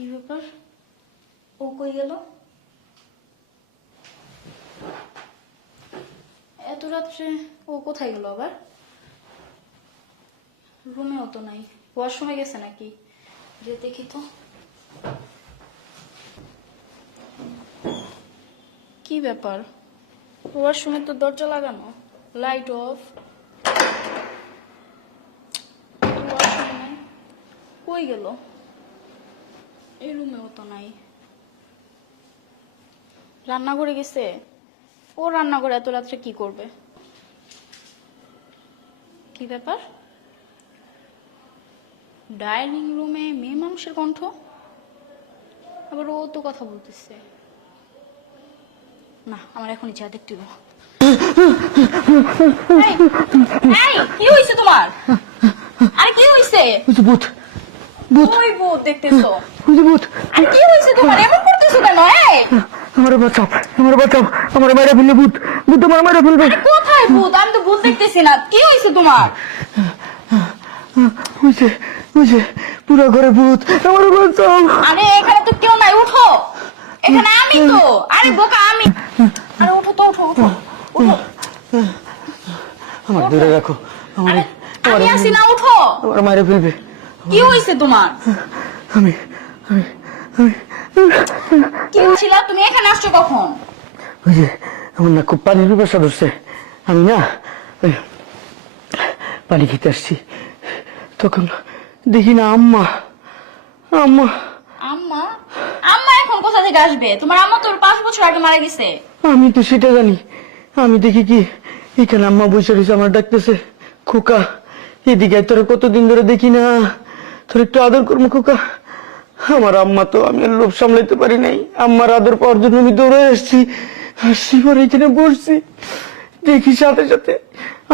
কি ব্যাপার? ও কই গেল? এত রাত্রে ও কোথায় গেল আবার? রুমেও তো নাই। ওয়াশরুমে গেছে নাকি? যে দেখি তো। কি ব্যাপার? ওয়াশরুমে তো দরজা লাগানো। Light off. কই গেল? এই রুমেও তো নাই। রান্নাঘরে গেছে? ও রান্নাঘরে এত রাত্রে কি করবে? কি ব্যাপার? ডাইনিং রুমে মেয়ে মানুষের কণ্ঠ? আবার ও তো কথা বলতেছে। না, আমার এখনই চা দেখতে দেবো কি হয়েছে তোমার? আরে কি হয়েছে ভূত। ওই ভূত দেখতেছো? ওই যে ভূত। আর কি হয়েছে তোমার? এমন করতেছো কেন? এই! আমার বাঁচাও আমার বাঁচাও আমার মায়েরা ফেললে ভূত। ভূত আমার মায়েরা ফেলবে কোথায় ভূত? আমি তো ভূত দেখতেছি না। কি হয়েছে তোমার? ওই যে পুরো ঘরে ভূত। আমার বাঁচাও। আরে এখানে তো কেউ নাই উঠো। এখানে আমি তো। আরে বোকা আমি। আরে উঠো তো উঠো উঠো। উঠো। আমার দূরে রাখো। আমার আমি আসি না উঠো। আমার মায়েরা ফেলবে। কি হয়েছে তোমার? আমি আমি আমি কি হয়েছিল তুমি এখানে আসছো কখন? ওই যে আমার না খুব পানির পিপাসা ধরছে। আমি না ওই পানি খেতে আসছি। তখন দেখি না আম্মা আম্মা। আম্মা? আম্মা এখন কোথা থেকে আসবে? তোমার আম্মা তোর পাঁচ বছর আগে মারা গেছে। আমি তো সেটা জানি। আমি দেখি কি এখানে আম্মা বসে রয়েছে আমার ডাকতেছে খোকা। এদিকে তোরা কতদিন ধরে দেখি না। তোর একটু আদর করব খোকা। আমার আম্মা তো আমি আর লোভ সামলাইতে পারি নাই। আম্মার আদর পাওয়ার জন্য আমি দৌড়ে এসেছি আসছি পরে এখানে বসছি। দেখি সাথে সাথে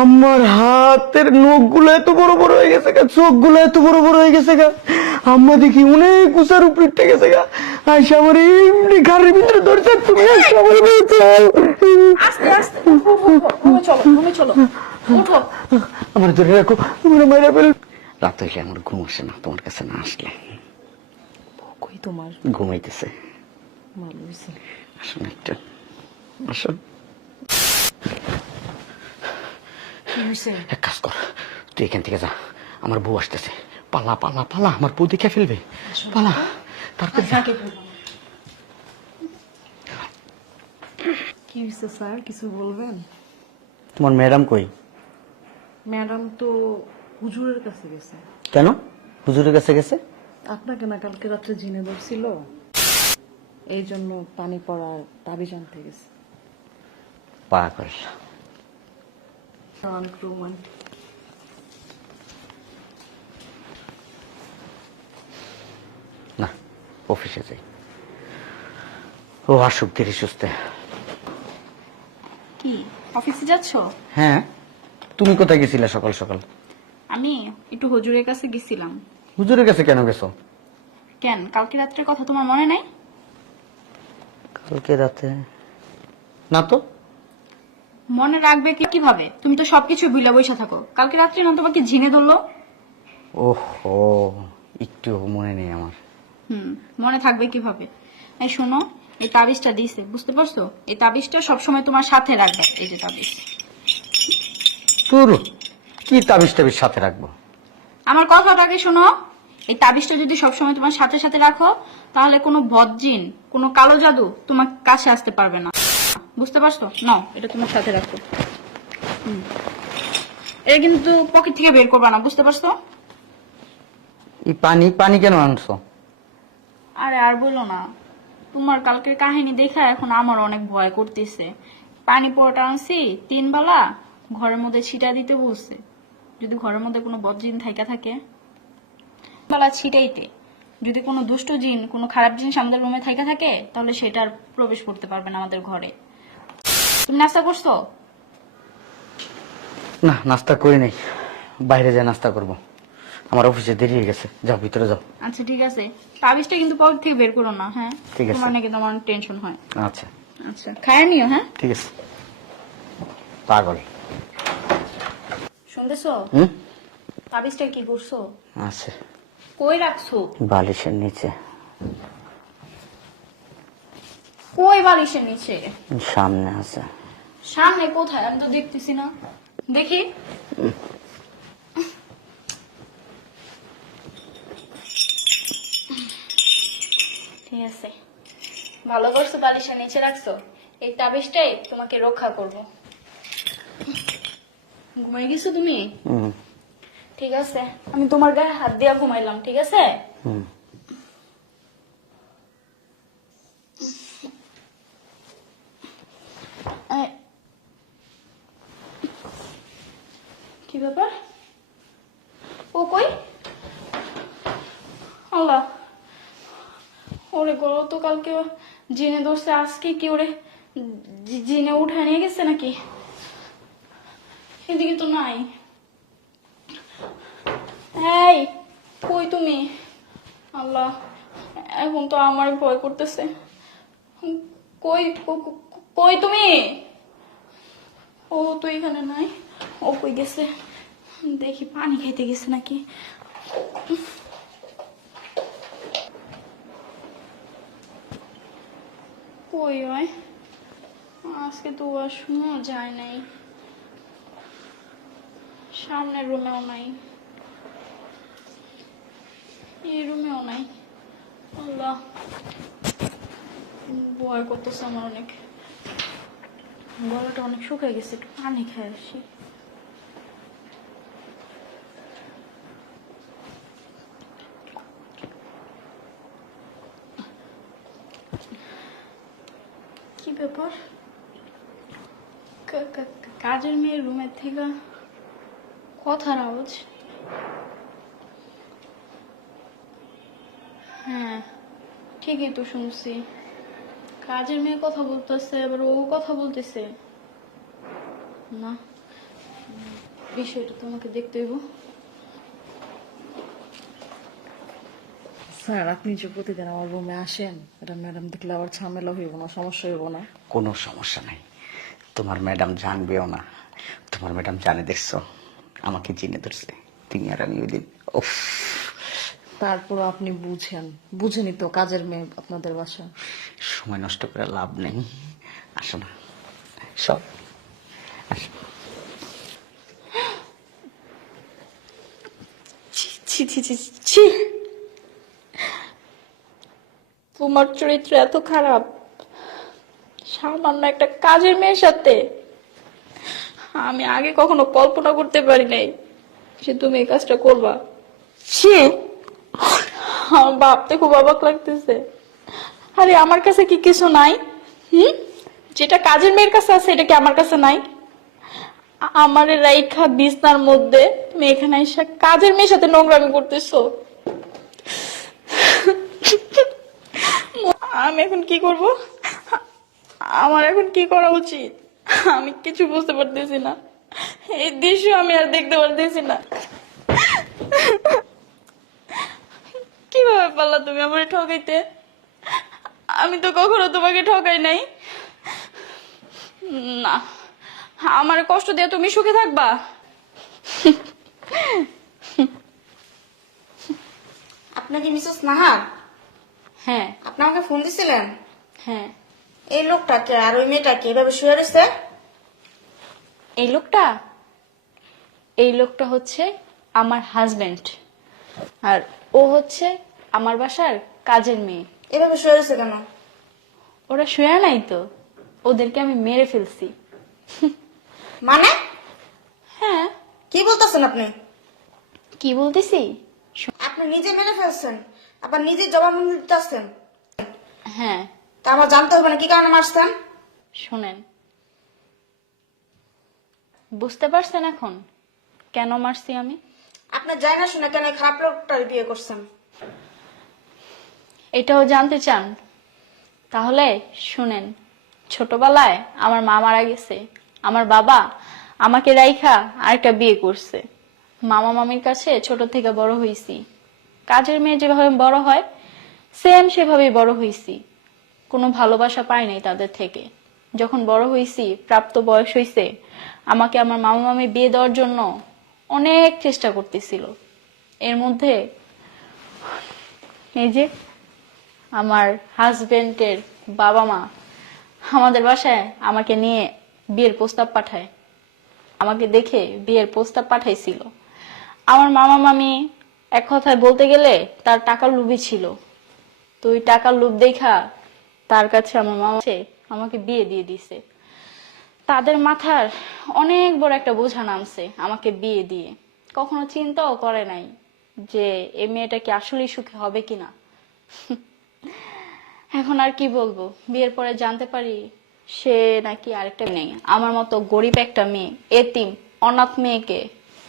আম্মার হাতের নখগুলো এত বড় বড় হয়ে গেছে গা চোখগুলো এত বড় বড় হয়ে গেছে গা। আম্মা দেখি অনেক উঁচার উপরে উঠে গেছে গা। আইসা আমার এমনি ঘরের ভিতরে ধরছে তুমি আইসা আমার আস্তে আস্তে চলো চলো আমার ধরে রাখো আমার মায়েরা ফেল রাত হইলে আমার ঘুম আসে না তোমার কাছে না আসলে। কই তোমার? ঘুমাইতেছে। ভালো হয়েছে আসুন একটু আসুন। এক কাজ কর তুই এখান থেকে যা আমার বউ আসতেছে। পালা পালা পালা আমার বউ দেখে ফেলবে। পালা তারপর। কি হয়েছে স্যার কিছু বলবেন? তোমার ম্যাডাম কই? ম্যাডাম তো হুজুরের কাছে গেছে। কেন? হুজুরের কাছে গেছে? আপনাকে না কালকে রাত্রে জিনে ধরছিল? এই জন্য পানি পড়ার দাবি জানতে গেছে। পাগল অনেক রোমান্টিক না অফিসে যাই। ও আসুক ধীরে সুস্থে। কি অফিসে যাচ্ছ? হ্যাঁ। তুমি কোথায় গেছিলে সকাল সকাল? আমি একটু হুজুরের কাছে গেছিলাম। হুজুরের কাছে কেন গেছো? কেন? কালকে রাত্রের কথা তোমার মনে নাই? কালকে রাতে। না তো। মনে রাখবে কি কীভাবে? তুমি তো সবকিছু ভুলে বসে থাকো। কালকে রাত্রে না তোমাকে ঝিনে ধরলো? ওহো একটু মনে নেই আমার। হুম মনে থাকবে কীভাবে? এই শোনো এই তাবিজটা দিছে বুঝতে পারছ? এই তাবিজটা সবসময় তোমার সাথে রাখবে এই যে তাবিজ। তোর কি তাবিজ টাবিজ সাথে রাখব? আমার কথাটাকে শোনো। এই তাবিজটা যদি সবসময় তোমার সাথে সাথে রাখো তাহলে কোনো বদজিন কোনো কালো জাদু তোমার কাছে আসতে পারবে না। বুঝতে পারছ? না এটা তোমার সাথে রাখো। এটা কিন্তু পকেট থেকে বের করবে না বুঝতে পারছ? এই পানি পানি কেন আনছো? আরে আর বলো না তোমার কালকের কাহিনী দেখা এখন আমার অনেক ভয় করতেছে। পানি পড়াটা আনছি তিন বেলা ঘরের মধ্যে ছিটা দিতে বসছে যদি ঘরের মধ্যে কোনো বদজিন থাইকা থাকে বেলা ছিটাইতে। যদি কোনো দুষ্ট জিন কোনো খারাপ জিনিস আমাদের রুমে থাইকা থাকে তাহলে সেটা আর প্রবেশ করতে পারবে না আমাদের ঘরে। তুমি নাস্তা করছ? না নাস্তা করি নাই। বাইরে যাই নাস্তা করব। আমার অফিসে দেরি হয়ে গেছে। যাও ভিতরে যাও। আচ্ছা ঠিক আছে। তাবিজটা কিন্তু পকেট থেকে বের করো না হ্যাঁ? ঠিক আছে। তোমার নাকি তোমার টেনশন হয়। আচ্ছা। আচ্ছা খায় নিও হ্যাঁ? ঠিক আছে। পাগল। শুনতেছো? তাবিজটা কি করছ? আছে। কই রাখছো? বালিশের নিচে। কই বালিশের নিচে? সামনে আছে। সামনে কোথায়? আমি তো দেখতেছি না। দেখি। ঠিক আছে। ভালো করছ বালিশের নিচে রাখছো? এই তাবিজটাই তোমাকে রক্ষা করব। ঘুমাই গেছো তুমি? ঠিক আছে আমি তোমার গায়ে হাত দিয়া ঘুমাইলাম ঠিক আছে? কি ব্যাপার? ও কই? আল্লাহ ওরে গত কালকে জিনে ধরছে আজকে কি ওরে জিনে উঠায় নিয়ে গেছে নাকি? এদিকে তো নাই। এই, কই তুমি? আল্লাহ, এখন তো আমার ভয় করতেছে। কই কই তুমি? ও তো এখানে নাই। ও কই গেছে? দেখি পানি খাইতে গেছে নাকি। কই হয় আজকে তো শোনা যায় নাই। সামনের রুমেও নাই। এই রুমেও নাই। আল্লাহ। ভয় করতেছে আমার অনেক। গলাটা অনেক শুকিয়ে গেছে, একটু পানি খেয়ে আসি। কি ব্যাপার? কাজের মেয়ের রুমের থেকে কথার আওয়াজ হ্যাঁ ঠিকই তো শুনছি। কাজের মেয়ে কথা বলতেছে আবার ও কথা বলতেছে। না বিষয়টা তোমাকে দেখতে হইব। স্যার আপনি যে প্রতিদিন আমার রুমে আসেন এটা ম্যাডাম দেখলে আবার ঝামেলা হইব না সমস্যা হইব না। কোনো সমস্যা নাই। তোমার ম্যাডাম জানবেও না। তোমার ম্যাডাম জানে দেখছ। আমাকে চিনে ধরছে। তুমি আর আমি ওই দিন উফ। তারপর আপনি বুঝেন। বুঝেনি তো কাজের মেয়ে আপনাদের বাসা। সময় নষ্ট করে লাভ নেই। আসো না। সব। আসো। ছি ছি ছি ছি ছি। তোমার চরিত্র এত খারাপ। সামান্য একটা কাজের মেয়ের সাথে আমি আগে কখনো কল্পনা করতে পারি নাই যে তুমি এই কাজটা করবা। সে আমার ভাবতে খুব অবাক লাগতেছে। আরে, আমার কাছে কি কিছু নাই? হুম? যেটা কাজের মেয়ের কাছে আছে, এটা কি আমার কাছে নাই? আমার রাইখা বিছনার মধ্যে তুমি এখানে এসে কাজের মেয়ের সাথে নোংরামি করতেছো। আমি এখন কি করব? আমার এখন কি করা উচিত? আমি কিছু বুঝতে পারতেছি না। এই দৃশ্য আমি আর দেখতে পারতেছি না। কীভাবে পারলা তুমি আমার ঠকাইতে? আমি তো কখনো তোমাকে ঠকাই নাই। না আমার কষ্ট দিয়ে তুমি সুখে থাকবা। আপনাকে মিসেস নাহার? হ্যাঁ। আপনি আমাকে ফোন দিছিলেন? হ্যাঁ। এই লোকটাকে আর ওই মেয়েটাকে এভাবে শুয়ে রয়েছে? এই লোকটা? এই লোকটা হচ্ছে আমার হাজবেন্ড আর ও হচ্ছে আমার বাসার কাজের মেয়ে। এভাবে শুয়ে রয়েছে কেন? ওরা শুয়ে নাই তো। ওদেরকে আমি মেরে ফেলছি। মানে? হ্যাঁ। কি বলতেছেন আপনি? কি বলতেছি? আপনি নিজে মেরে ফেলছেন আবার নিজে জবাব দিতেছেন। হ্যাঁ। তা আমার জানতে হবে না কি কারণে মারছেন? শোনেন। বুঝতে পারছেন এখন কেন মারছি আমি? আপনি যাই না শুনে কেন এই খারাপ লোকটার বিয়ে করছেন? এটাও জানতে চান? তাহলে শুনেন ছোটবেলায় আমার মা মারা গেছে আমার বাবা আমাকে রাইখা আরেকটা বিয়ে করছে। মামা মামির কাছে ছোট থেকে বড় হইছি। কাজের মেয়ে যেভাবে বড় হয় সেম সেভাবেই বড় হইছি। কোনো ভালোবাসা পাই নাই তাদের থেকে। যখন বড় হইছি, প্রাপ্ত বয়স হইছে, আমাকে আমার মামা মামি বিয়ে দেওয়ার জন্য অনেক চেষ্টা করতেছিল। এর মধ্যে এই যে আমার হাজবেন্ডের বাবা মা আমাদের বাসায় আমাকে নিয়ে বিয়ের প্রস্তাব পাঠায়। আমাকে দেখে বিয়ের প্রস্তাব পাঠাইছিল। আমার মামা মামি এক কথায় বলতে গেলে তার টাকার লোভী ছিল। তো ওই টাকার লোভ দেখা তার কাছে আমার এসে আমাকে বিয়ে দিয়ে দিছে। তাদের মাথার অনেক বড় একটা বোঝা নামছে আমাকে বিয়ে দিয়ে। কখনো চিন্তাও করে নাই যে এই মেয়েটা কি আসলেই সুখী হবে কিনা। এখন আর কি বলব, বিয়ের পরে জানতে পারি সে নাকি আরেকটা নেই আমার মতো গরিব একটা মেয়ে, এতিম, অনাথ মেয়েকে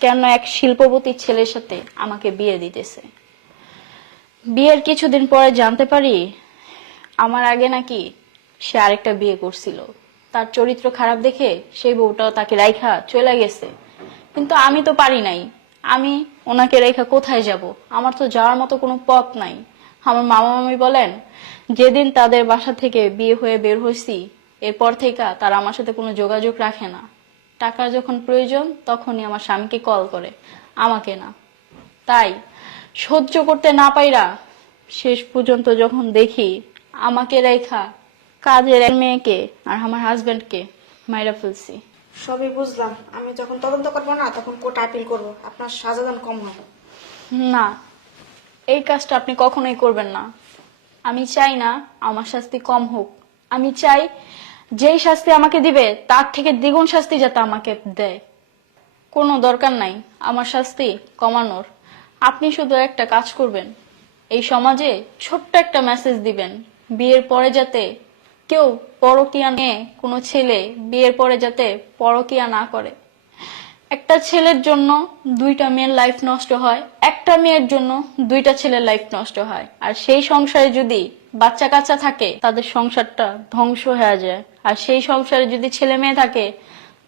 কেন এক শিল্পপতি ছেলের সাথে আমাকে বিয়ে দিতেছে? বিয়ের কিছুদিন পরে জানতে পারি আমার আগে নাকি সে আরেকটা বিয়ে করছিল। তার চরিত্র খারাপ দেখে সেই বউটাও তাকে রাইখা চলে গেছে। কিন্তু আমি তো পারি নাই। আমি ওনাকে রেখা কোথায় যাব? আমার তো যাওয়ার মতো কোনো পথ নাই। আমার মামা মামি বলেন, যেদিন তাদের বাসা থেকে বিয়ে হয়ে বের হয়েছি এরপর থেকে তারা আমার সাথে কোনো যোগাযোগ রাখে না। টাকার যখন প্রয়োজন, তখনই আমার স্বামীকে কল করে। আমাকে না। তাই সহ্য করতে না পাইরা শেষ পর্যন্ত যখন দেখি আমাকে রেখা কাজের এক মেয়েকে আর আমার হাজবেন্ডকে মাইরা ফেলছি। সবই বুঝলাম। আমি যখন তদন্ত করব না তখন কোর্ট আপিল করব। আপনার সাজা কম হবে। না এই কাজটা আপনি কখনোই করবেন না। আমি চাই না আমার শাস্তি কম হোক। আমি চাই যেই শাস্তি আমাকে দিবে তার থেকে দ্বিগুণ শাস্তি যাতে আমাকে দেয়। কোনো দরকার নাই আমার শাস্তি কমানোর। আপনি শুধু একটা কাজ করবেন। এই সমাজে ছোট্ট একটা মেসেজ দিবেন। বিয়ের পরে যাতে কেউ পরকিয়া নিয়ে কোনো ছেলে বিয়ের পরে যাতে পরকিয়া না করে। একটা ছেলের জন্য দুইটা মেয়ের লাইফ নষ্ট হয়, একটা মেয়ের জন্য দুইটা ছেলের লাইফ নষ্ট হয়। আর সেই সংসারে যদি বাচ্চা কাচ্চা থাকে, তাদের সংসারটা ধ্বংস হয়ে যায়। আর সেই সংসারে যদি ছেলে মেয়ে থাকে,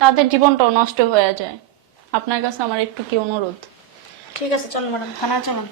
তাদের জীবনটাও নষ্ট হয়ে যায়। আপনার কাছে আমার একটু কি অনুরোধ? ঠিক আছে, চলুন ম্যাডাম, থানায় চলুন।